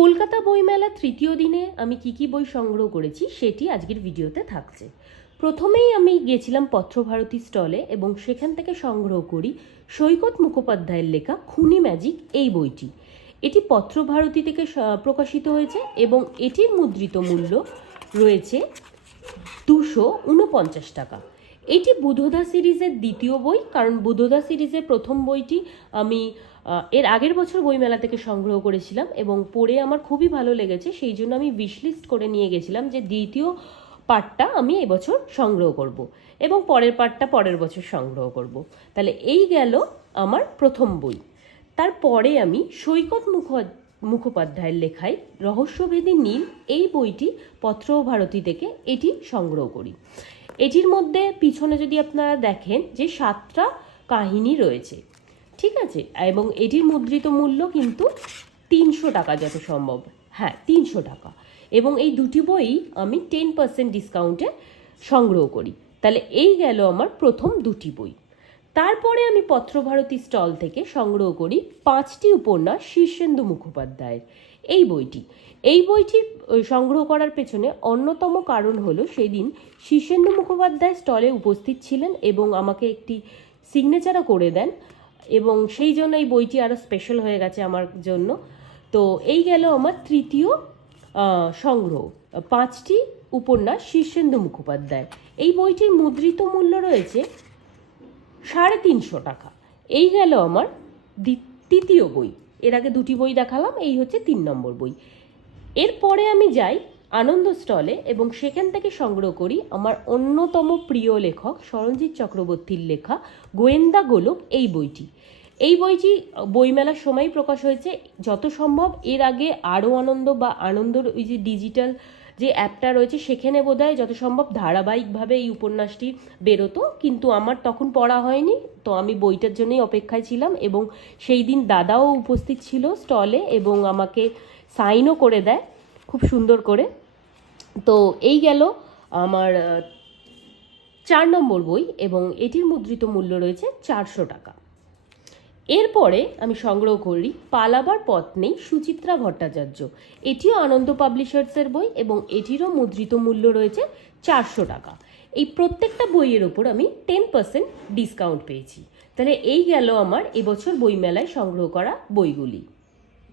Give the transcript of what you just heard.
কলকাতা বইমেলা তৃতীয় দিনে আমি কি কি বই সংগ্রহ করেছি সেটি আজকের ভিডিওতে থাকছে। প্রথমেই আমি গেছিলাম পত্রভারতী স্টলে এবং সেখান থেকে সংগ্রহ করি সৈকত মুখোপাধ্যায়ের লেখা খুনি ম্যাজিক এই বইটি। এটি পত্রভারতী থেকে প্রকাশিত হয়েছে এবং এটির মুদ্রিত মূল্য রয়েছে দুশো উনপঞ্চাশ টাকা। এটি বুধদা সিরিজের দ্বিতীয় বই, কারণ বুধদা সিরিজের প্রথম বইটি আমি এর আগের বছর বইমেলা থেকে সংগ্রহ করেছিলাম এবং পড়ে আমার খুবই ভালো লেগেছে, সেই জন্য আমি উইশলিস্ট করে নিয়ে গেছিলাম যে দ্বিতীয় পার্টটা আমি এবছর সংগ্রহ করব এবং পরের পার্টটা পরের বছর সংগ্রহ করব। তাহলে এই গেল আমার প্রথম বই। তারপরে আমি সৈকত মুখো- মুখোপাধ্যায়ের লেখায় রহস্যভেদী নীল এই বইটি পত্র ভারতী থেকে এটি সংগ্রহ করি। এটির মধ্যে পিছনে যদি আপনারা দেখেন যে সাতটা কাহিনী রয়েছে, ঠিক আছে? এবং এটির মুদ্রিত মূল্য কিন্তু তিনশো টাকা যত সম্ভব। হ্যাঁ তিনশো টাকা। এবং এই দুটি বই আমি টেন পার্সেন্ট ডিসকাউন্টে সংগ্রহ করি। তাহলে এই গেল আমার প্রথম দুটি বই। তারপরে আমি পত্রভারতী স্টল থেকে সংগ্রহ করি পাঁচটি উপন্যাস শীর্ষেন্দু মুখোপাধ্যায়ের। এই বইটি। এই বইটি সংগ্রহ করার পেছনে অন্যতম কারণ হলো সেদিন শীর্ষেন্দু মুখোপাধ্যায় স্টলে উপস্থিত ছিলেন এবং আমাকে একটি সিগনেচারও করে দেন এবং সেই জন্য এই বইটি আরও স্পেশাল হয়ে গেছে আমার জন্য। তো এই গেল আমার তৃতীয় সংগ্রহ, পাঁচটি উপন্যাস শীর্ষেন্দু মুখোপাধ্যায়। এই বইটির মুদ্রিত মূল্য রয়েছে সাড়ে তিনশো টাকা। এই গেল আমার তৃতীয় বই। এর আগে দুটি বই দেখালাম, এই হচ্ছে তিন নম্বর বই। এরপরে আমি যাই আনন্দ স্টলে এবং সেখান থেকে সংগ্রহ করি আমার অন্যতম প্রিয় লেখক সরঞ্জিৎ চক্রবর্তীর লেখা গোয়েন্দা গোলক এই বইটি। এই বইটি বইমেলার সময় প্রকাশ হয়েছে। যত সম্ভব এর আগে আরও আনন্দ বা আনন্দর ওই যে ডিজিটাল যে অ্যাপটা রয়েছে সেখানে বোধহয় যত সম্ভব ধারাবাহিকভাবে এই উপন্যাসটি বেরোতো, কিন্তু আমার তখন পড়া হয়নি, তো আমি বইটার জন্যই অপেক্ষায় ছিলাম এবং সেই দিন দাদাও উপস্থিত ছিল স্টলে এবং আমাকে সাইনও করে দেয় খুব সুন্দর করে। তো এই গেল আমার চার নম্বর বই এবং এটির মুদ্রিত মূল্য রয়েছে চারশো টাকা। এরপরে আমি সংগ্রহ করি পালাবার পথ নেই সুচিত্রা ভট্টাচার্য। এটিও আনন্দ পাবলিশার্সের বই এবং এটিরও মুদ্রিত মূল্য রয়েছে চারশো টাকা। এই প্রত্যেকটা বইয়ের ওপর আমি টেন পার্সেন্ট ডিসকাউন্ট পেয়েছি। তাহলে এই গেল আমার এবছর বইমেলায় সংগ্রহ করা বইগুলি।